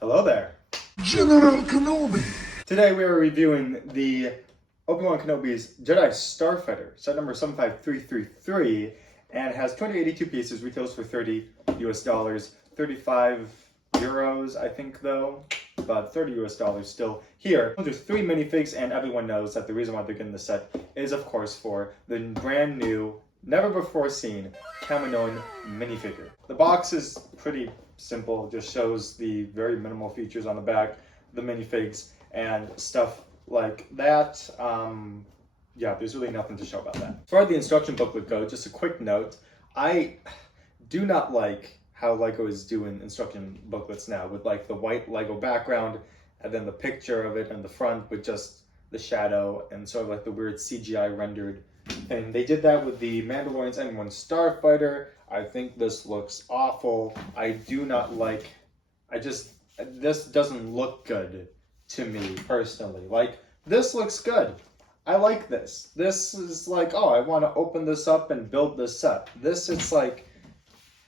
Hello there. General Kenobi. Today we are reviewing the Obi-Wan Kenobi's Jedi Starfighter, set number 75333, and has 282 pieces, retails for $30 US, 35 euros, I think though, but $30 US still here. There's 3 minifigs, and everyone knows that the reason why they're getting the set is, of course, for the brand new, never before seen KAMINOAN minifigure. The box is pretty simple, just shows the very minimal features on the back, the minifigs, and stuff like that. Yeah, there's really nothing to show about that. As far as the instruction booklet goes, just a quick note, I do not like how LEGO is doing instruction booklets now, with like the white LEGO background and then the picture of it in the front with just the shadow and sort of like the weird CGI rendered thing. They did that with the Mandalorian's N1 Starfighter. I think this looks awful. I do not like, this doesn't look good to me personally. Like, this looks good. I like this. This is like, oh, I want to open this up and build this set. This, it's like,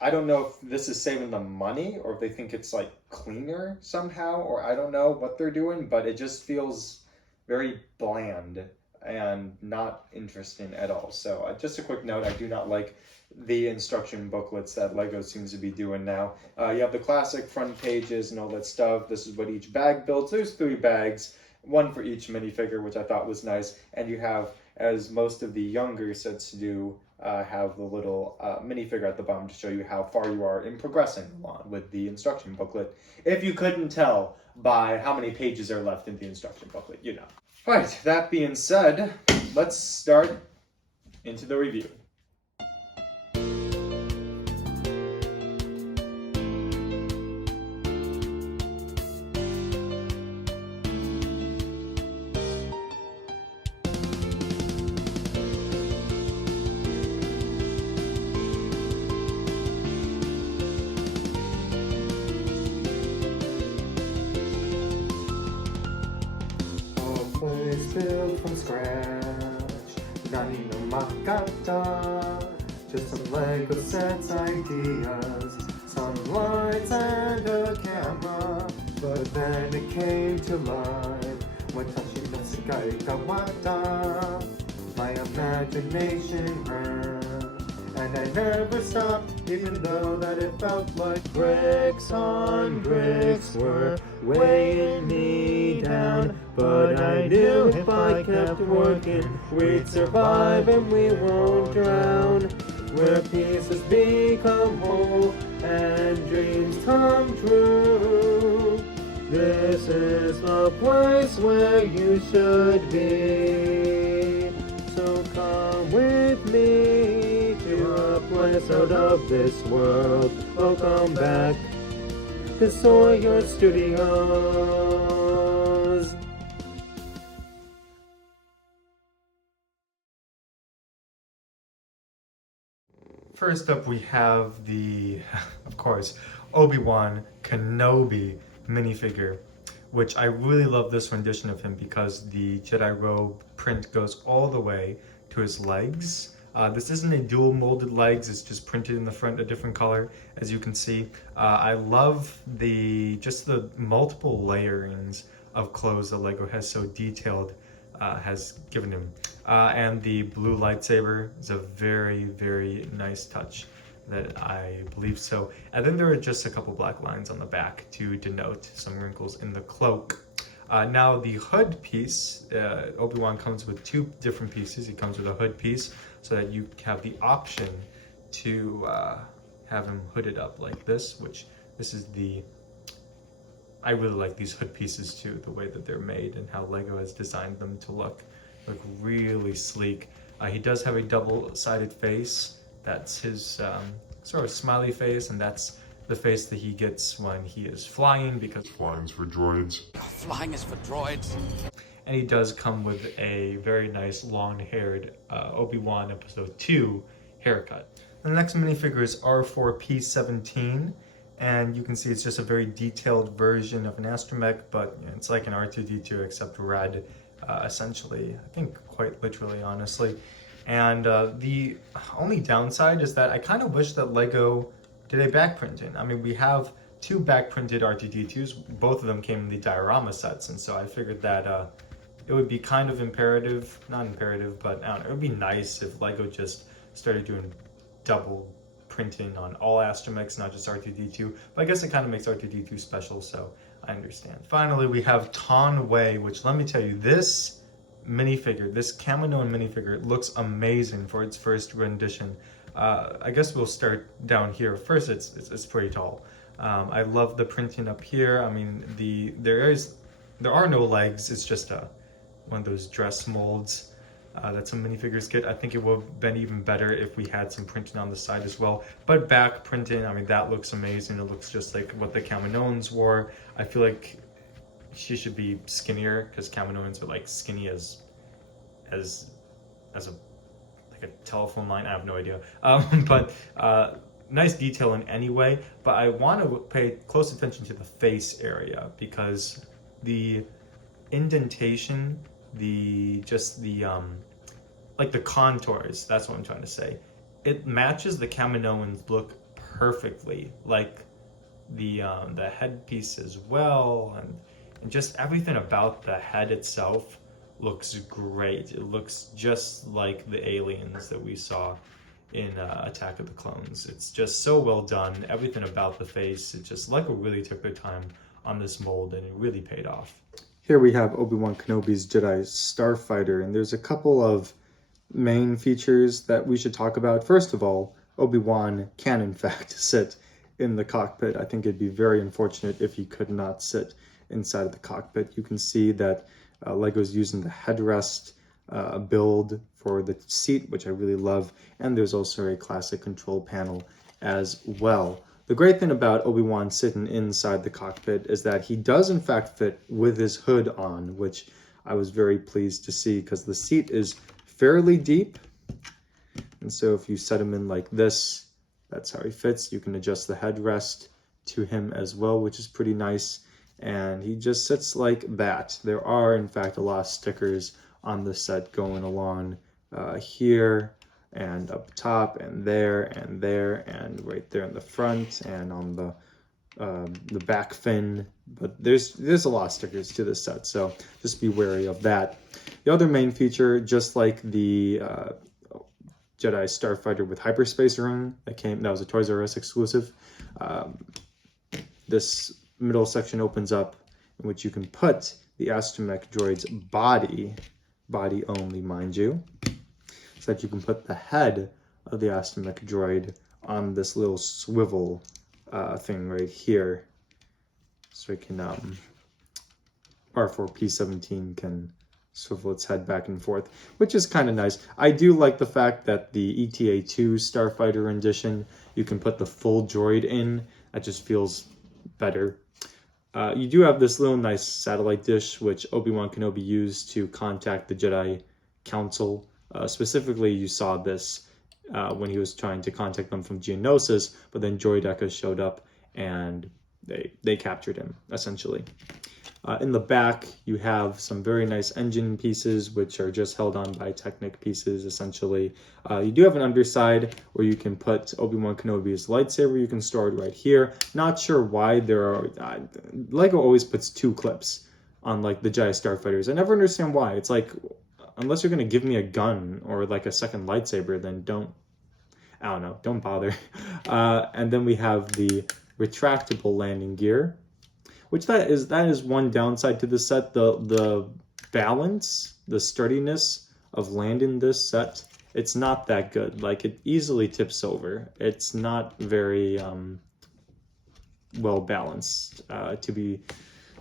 I don't know if this is saving them money or if they think it's like cleaner somehow, or I don't know what they're doing, but it just feels very bland and not interesting at all. So just a quick note, I do not like the instruction booklets that LEGO seems to be doing now. You have the classic front pages and all that stuff. This is what each bag builds. There's 3 bags, one for each minifigure, which I thought was nice. And you have, as most of the younger sets do, have the little minifigure at the bottom to show you how far you are in progressing along with the instruction booklet. If you couldn't tell by how many pages are left in the instruction booklet, you know. Right, that being said, let's start into the review. Place built from scratch, Nani no Makata. Just some Lego sets, ideas, some lights and a camera. But then it came to life, Watashi no Sekai Kawata. My imagination ran, and I never stopped, even though that it felt like bricks on bricks were weighing me down. But I knew if I kept working, we'd survive and we won't drown. Where pieces become whole and dreams come true. This is the place where you should be. So come with me to a place out of this world. Welcome back to Sawyer Studios. First up, we have the, of course, Obi-Wan Kenobi minifigure, which I really love this rendition of him because the Jedi robe print goes all the way to his legs. This isn't a dual molded legs, it's just printed in the front a different color, as you can see. I love just the multiple layerings of clothes that LEGO has so detailed has given him. And the blue lightsaber is a very, very nice touch that I believe so. And then there are just a couple black lines on the back to denote some wrinkles in the cloak. Now the hood piece, Obi-Wan comes with 2 different pieces. He comes with a hood piece so that you have the option to have him hooded up like this, which this is I really like these hood pieces too, the way that they're made and how LEGO has designed them to look really sleek. He does have a double-sided face. That's his sort of smiley face, and that's the face that he gets when he is flying, because Flying's for droids. Flying is for droids. And he does come with a very nice long-haired Obi-Wan Episode 2 haircut. The next minifigure is R4P17, and you can see it's just a very detailed version of an astromech, but it's like an R2-D2 except red, essentially. I think quite literally, honestly. And the only downside is that I kind of wish that LEGO did a back printing. I mean, we have two back printed R2D2s. Both of them came in the diorama sets, and so I figured that it would be kind of imperative, not imperative, but I don't know, it would be nice if LEGO just started doing double printing on all astromechs, not just R2D2. But I guess it kind of makes R2D2 special, so I understand. Finally, we have Taun We, which, let me tell you, this minifigure, this KAMINOAN minifigure, looks amazing for its first rendition. I guess we'll start down here. First, it's pretty tall. I love the printing up here. I mean, there are no legs. It's just one of those dress molds that some minifigures get. I think it would have been even better if we had some printing on the side as well. But back printing, I mean, that looks amazing. It looks just like what the KAMINOANs wore. I feel like she should be skinnier because KAMINOANs are like skinny as a telephone line. I have no idea. But nice detail in any way. But I want to pay close attention to the face area because the indentation, like the contours, that's what I'm trying to say. It matches the KAMINOAN's look perfectly. Like the headpiece as well, and just everything about the head itself looks great. It looks just like the aliens that we saw in Attack of the Clones. It's just so well done. Everything about the face, it just, LEGO really took their time on this mold, and it really paid off. Here we have Obi-Wan Kenobi's Jedi Starfighter, and there's a couple of main features that we should talk about. First of all, Obi-Wan can in fact sit in the cockpit. I think it'd be very unfortunate if he could not sit inside of the cockpit. You can see that LEGO's using the headrest build for the seat, which I really love, and there's also a classic control panel as well. The great thing about Obi-Wan sitting inside the cockpit is that he does in fact fit with his hood on, which I was very pleased to see because the seat is fairly deep. And so if you set him in like this, that's how he fits. You can adjust the headrest to him as well, which is pretty nice. And he just sits like that. There are in fact a lot of stickers on the set going along here and up top and there and right there in the front and on the back fin. But there's a lot of stickers to this set, so just be wary of that. The other main feature, just like the Jedi Starfighter with hyperspace ring that was a Toys R Us exclusive, this middle section opens up in which you can put the astromech droid's body only, mind you, so that you can put the head of the astromech droid on this little swivel thing right here, so it can R4P17 can swivel its head back and forth, which is kind of nice. I do like the fact that the ETA2 Starfighter rendition, you can put the full droid in. That just feels better. You do have this little nice satellite dish, which Obi-Wan Kenobi used to contact the Jedi Council. Specifically, you saw this when he was trying to contact them from Geonosis, but then Droideka showed up and they captured him, essentially. In the back, you have some very nice engine pieces, which are just held on by Technic pieces, essentially. You do have an underside where you can put Obi-Wan Kenobi's lightsaber. You can store it right here. Not sure why there are... LEGO always puts two clips on, like, the Jedi Starfighters. I never understand why. It's like, unless you're going to give me a gun or, like, a second lightsaber, then don't... I don't know. Don't bother. And then we have the retractable landing gear, which that is one downside to the set. The balance, the sturdiness of landing this set, it's not that good. Like, it easily tips over. It's not very well balanced, to be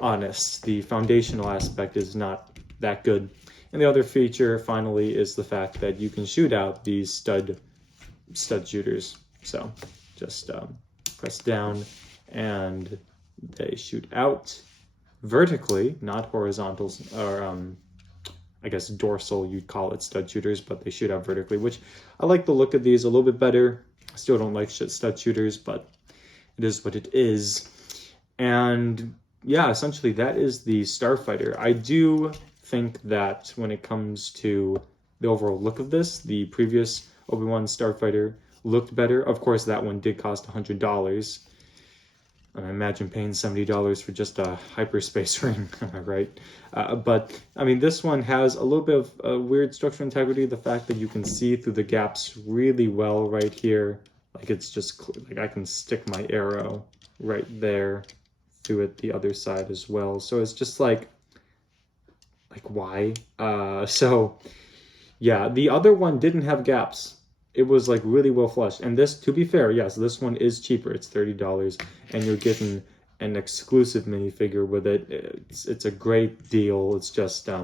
honest. The foundational aspect is not that good. And the other feature, finally, is the fact that you can shoot out these stud shooters. So just press down and they shoot out vertically, not horizontals, or I guess dorsal, you'd call it stud shooters, but they shoot out vertically, which I like the look of these a little bit better. I still don't like stud shooters, but it is what it is. And yeah, essentially that is the Starfighter. I do think that when it comes to the overall look of this, the previous Obi-Wan Starfighter looked better. Of course, that one did cost $100. And I imagine paying $70 for just a hyperspace ring, am I right? But I mean, this one has a little bit of weird structural integrity. The fact that you can see through the gaps really well right here, like it's just like I can stick my arrow right there through it the other side as well. So it's just like why? So yeah, the other one didn't have gaps. It was like really well flushed. And this, to be fair, yes, this one is cheaper. It's $30 and you're getting an exclusive minifigure with it. It's a great deal. It's just, you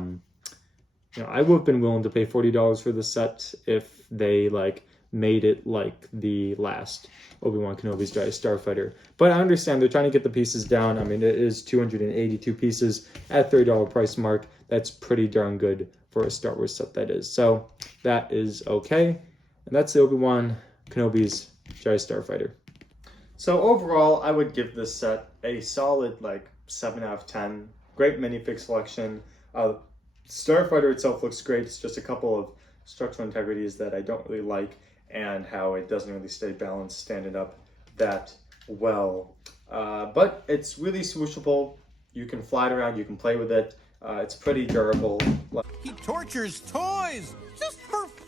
know, I would have been willing to pay $40 for the set if they like made it like the last Obi-Wan Kenobi's Jedi Starfighter. But I understand they're trying to get the pieces down. I mean, it is 282 pieces at $30 price mark. That's pretty darn good for a Star Wars set, that is. So that is okay. And that's the Obi-Wan Kenobi's Jedi Starfighter. So overall, I would give this set a solid like 7 out of 10. Great minifig selection. Starfighter itself looks great. It's just a couple of structural integrities that I don't really like, and how it doesn't really stay balanced standing up that well. But it's really swooshable. You can fly it around, you can play with it. It's pretty durable. He tortures toys just for fun!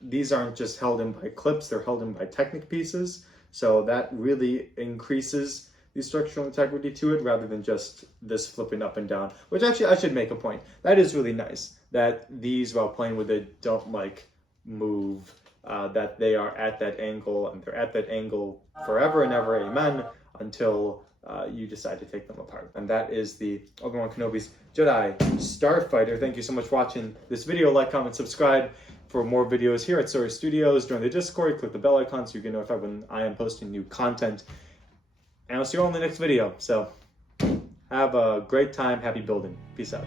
These aren't just held in by clips, they're held in by Technic pieces. So that really increases the structural integrity to it, rather than just this flipping up and down. Which actually, I should make a point. That is really nice, that these, while playing with it, don't like move. That they are at that angle, and they're at that angle forever and ever, amen, until you decide to take them apart. And that is the Obi-Wan Kenobi's Jedi Starfighter. Thank you so much for watching this video. Like, comment, subscribe for more videos here at Story Studios. Join the Discord, click the bell icon so you get notified when I am posting new content. And I'll see you all in the next video. So have a great time. Happy building. Peace out.